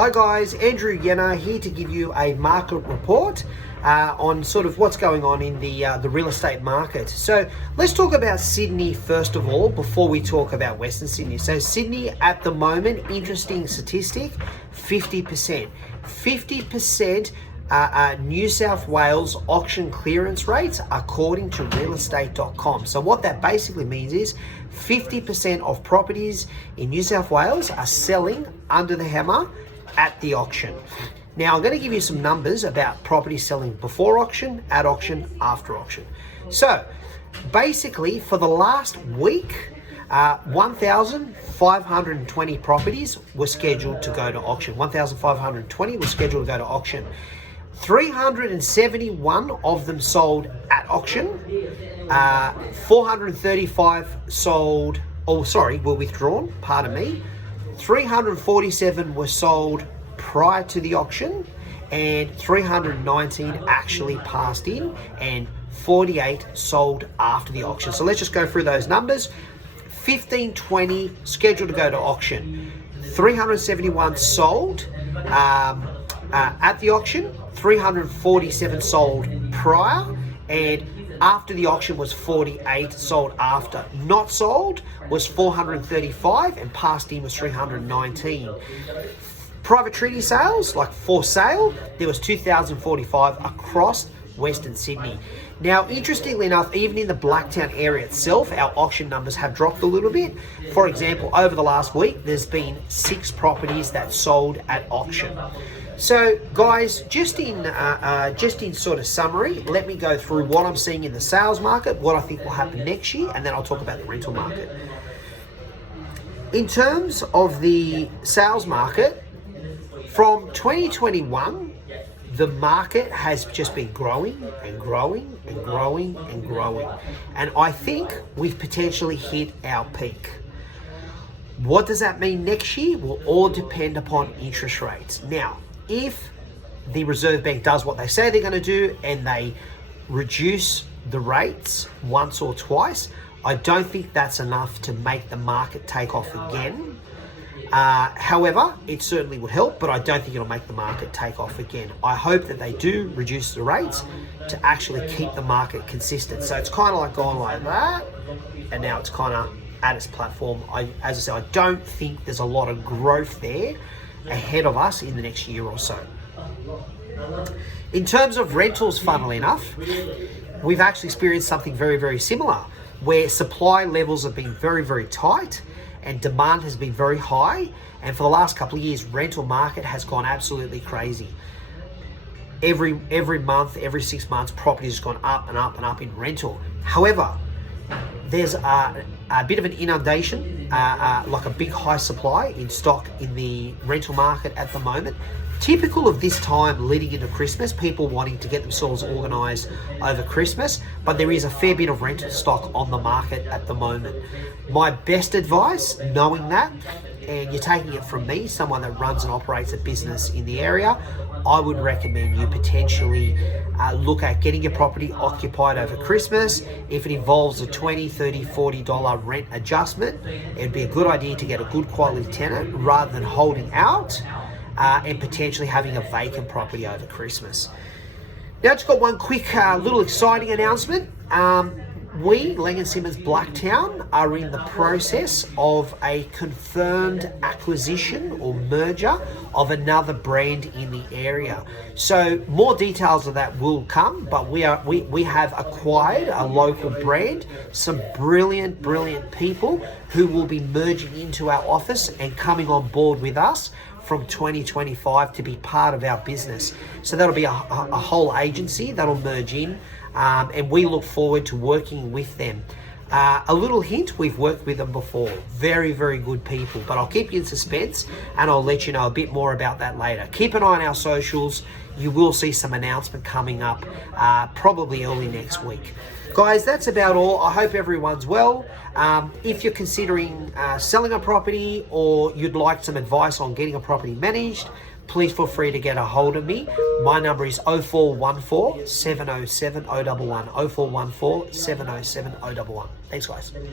Hi guys, Andrew Ienna here to give you a market report on sort of what's going on in the real estate market. So let's talk about Sydney first of all before we talk about Western Sydney. So Sydney at the moment, interesting statistic, 50%. 50% New South Wales auction clearance rates according to realestate.com. So what that basically means is 50% of properties in New South Wales are selling under the hammer at the auction. Now I'm going to give you some numbers about property selling before auction, at auction, after auction. So basically for the last week, 1,520 properties were scheduled to go to auction. 1,520 were scheduled to go to auction. 371 of them sold at auction. 435 sold, were withdrawn, pardon me. 347 were sold prior to the auction, and 319 actually passed in, and 48 sold after the auction. So let's just go through those numbers. 1520 scheduled to go to auction. 371 sold at the auction. 347 sold prior, and after the auction was 48 sold after. Not sold was 435 and passed in was 319. Private treaty sales, like for sale, there was 2,045 across Western Sydney. Now, interestingly enough, even in the Blacktown area itself, our auction numbers have dropped a little bit. For example, over the last week, there's been 6 properties that sold at auction. So guys, just in sort of summary, let me go through what I'm seeing in the sales market, what I think will happen next year, and then I'll talk about the rental market. In terms of the sales market, from 2021, the market has just been growing and growing and growing and growing. And I think we've potentially hit our peak. What does that mean next year? Will all depend upon interest rates. Now, if the Reserve Bank does what they say they're going to do and they reduce the rates once or twice, I don't think that's enough to make the market take off again. However, it certainly would help, but I don't think it'll make the market take off again. I hope that they do reduce the rates to actually keep the market consistent. So it's kind of like going like that, and now it's kind of at its platform. As I said, I don't think there's a lot of growth there ahead of us in the next year or so. In terms of rentals, funnily enough, we've actually experienced something very, very similar, where supply levels have been very, very tight and demand has been very high. And for the last couple of years, rental market has gone absolutely crazy. Every month, every 6 months, property has gone up and up and up in rental. However, there's a bit of an inundation, like a big high supply in stock in the rental market at the moment. Typical of this time leading into Christmas, people wanting to get themselves organised over Christmas, but there is a fair bit of rental stock on the market at the moment. My best advice, knowing that, and you're taking it from me, someone that runs and operates a business in the area, I would recommend you potentially look at getting your property occupied over Christmas. If it involves a $20, $30, $40 rent adjustment, it'd be a good idea to get a good quality tenant rather than holding out and potentially having a vacant property over Christmas. Now, just got one quick little exciting announcement. We, Lang & Simmons Blacktown, are in the process of a confirmed acquisition or merger of another brand in the area. So more details of that will come, but we have acquired a local brand, some brilliant people who will be merging into our office and coming on board with us from 2025 to be part of our business. So that'll be a whole agency that'll merge in. And we look forward to working with them. A little hint, we've worked with them before. Very, very good people, but I'll keep you in suspense and I'll let you know a bit more about that later. Keep an eye on our socials. You will see some announcement coming up probably early next week. Guys, that's about all. I hope everyone's well. If you're considering selling a property or you'd like some advice on getting a property managed, please feel free to get a hold of me. My number is 0414 707 011. 0414 707 011. Thanks, guys.